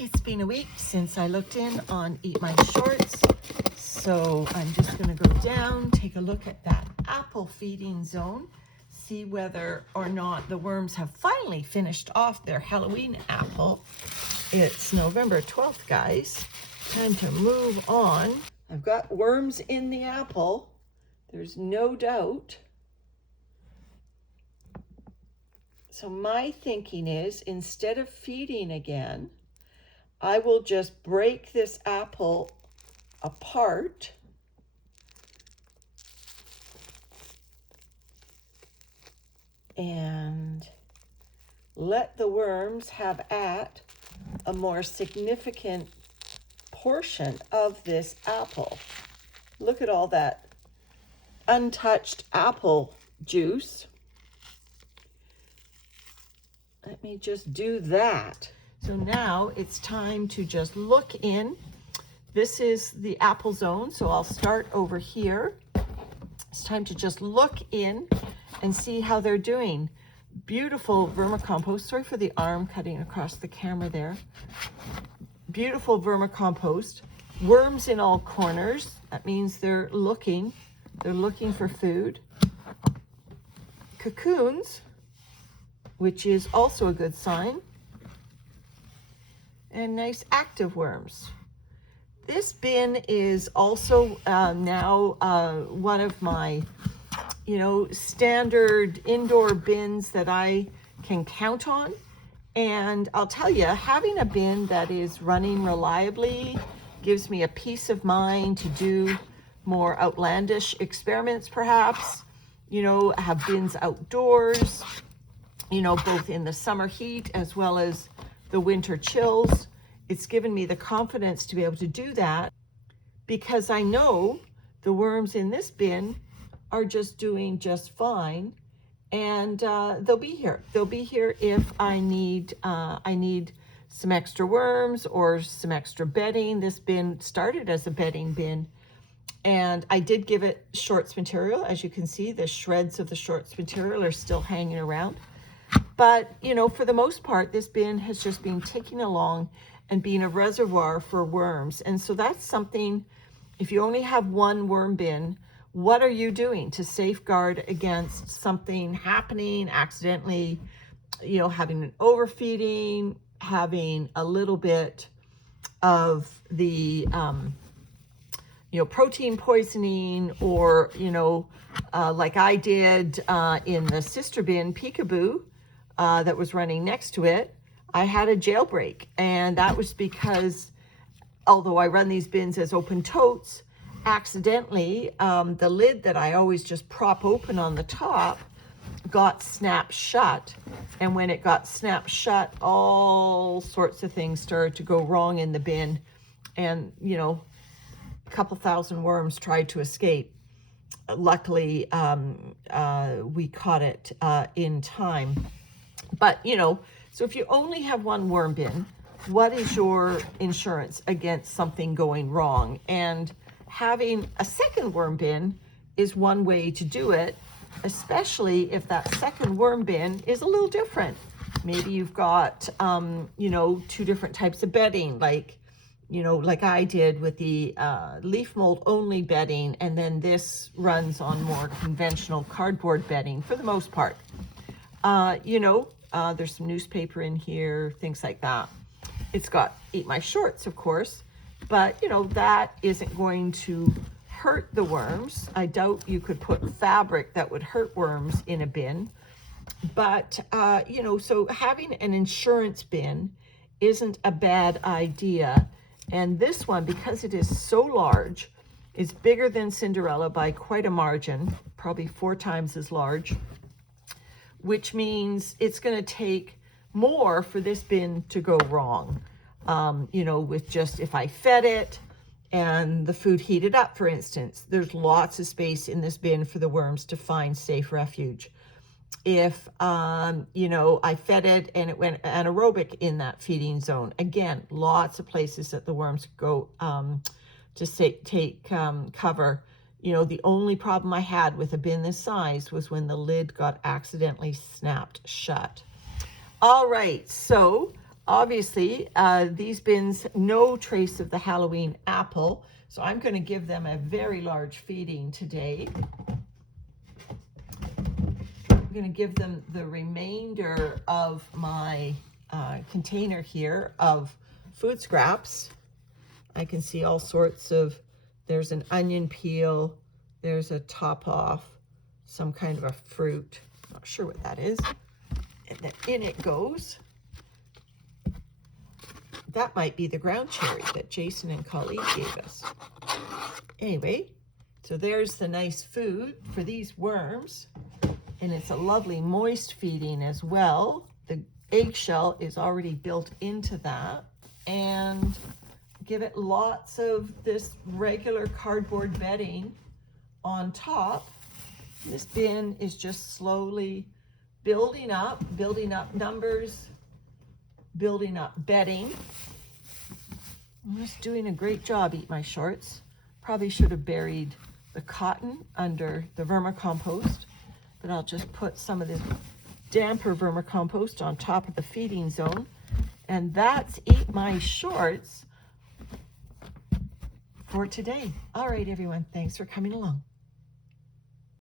It's been a week since I looked in on Eat My Shorts, so I'm just going to go down, take a look at that apple feeding zone, see whether or not the worms have finally finished off their Halloween apple. It's November 12th, guys. Time to move on. I've got worms in the apple, there's no doubt. So my thinking is, instead of feeding again, I will just break this apple apart and let the worms have at a more significant portion of this apple. Look at all that untouched apple juice. Let me just do that. So now it's time to just look in. This is the apple zone, so I'll start over here. It's time to just look in and see how they're doing. Beautiful vermicompost. Sorry for the arm cutting across the camera there. Beautiful vermicompost. Worms in all corners. That means they're looking for food. Cocoons, which is also a good sign. And nice active worms. This bin is also now one of my, standard indoor bins that I can count on. And I'll tell you, having a bin that is running reliably gives me a peace of mind to do more outlandish experiments, perhaps. Have bins outdoors, both in the summer heat as well as the winter chills. It's given me the confidence to be able to do that because I know the worms in this bin are just doing just fine, and they'll be here. They'll be here if I need some extra worms or some extra bedding. This bin started as a bedding bin, and I did give it shorts material. As you can see, the shreds of the shorts material are still hanging around. But, for the most part, this bin has just been ticking along and being a reservoir for worms. And so that's something, if you only have one worm bin, what are you doing to safeguard against something happening accidentally, having an overfeeding, having a little bit of the, protein poisoning, or, like I did in the sister bin, Peekaboo, that was running next to it. I had a jailbreak, and that was because, although I run these bins as open totes, accidentally the lid that I always just prop open on the top got snapped shut, and when it got snapped shut, all sorts of things started to go wrong in the bin, and a couple thousand worms tried to escape. Luckily, we caught it in time. But, so if you only have one worm bin, what is your insurance against something going wrong? And having a second worm bin is one way to do it, especially if that second worm bin is a little different. Maybe you've got, two different types of bedding, like I did with the leaf mold only bedding, and then this runs on more conventional cardboard bedding for the most part. There's some newspaper in here, things like that. It's got Eat My Shorts, of course, but that isn't going to hurt the worms. I doubt you could put fabric that would hurt worms in a bin. But, so having an insurance bin isn't a bad idea. And this one, because it is so large, is bigger than Cinderella by quite a margin, probably 4 times as large, which means it's going to take more for this bin to go wrong. With just if I fed it and the food heated up, for instance, there's lots of space in this bin for the worms to find safe refuge. If, I fed it and it went anaerobic in that feeding zone, again, lots of places that the worms go to take cover. The only problem I had with a bin this size was when the lid got accidentally snapped shut. All right, so obviously, these bins, no trace of the Halloween apple. So I'm going to give them a very large feeding today. I'm going to give them the remainder of my container here of food scraps. I can see all sorts of, there's an onion peel, there's a top off, some kind of a fruit, not sure what that is. And then in it goes, that might be the ground cherry that Jason and Colleen gave us. Anyway, so there's the nice food for these worms. And it's a lovely moist feeding as well. The eggshell is already built into that. And give it lots of this regular cardboard bedding on top. This bin is just slowly building up numbers, building up bedding. I'm just doing a great job, Eat My Shorts. Probably should have buried the cotton under the vermicompost, but I'll just put some of this damper vermicompost on top of the feeding zone. And that's Eat My Shorts for today. All right, everyone, thanks for coming along.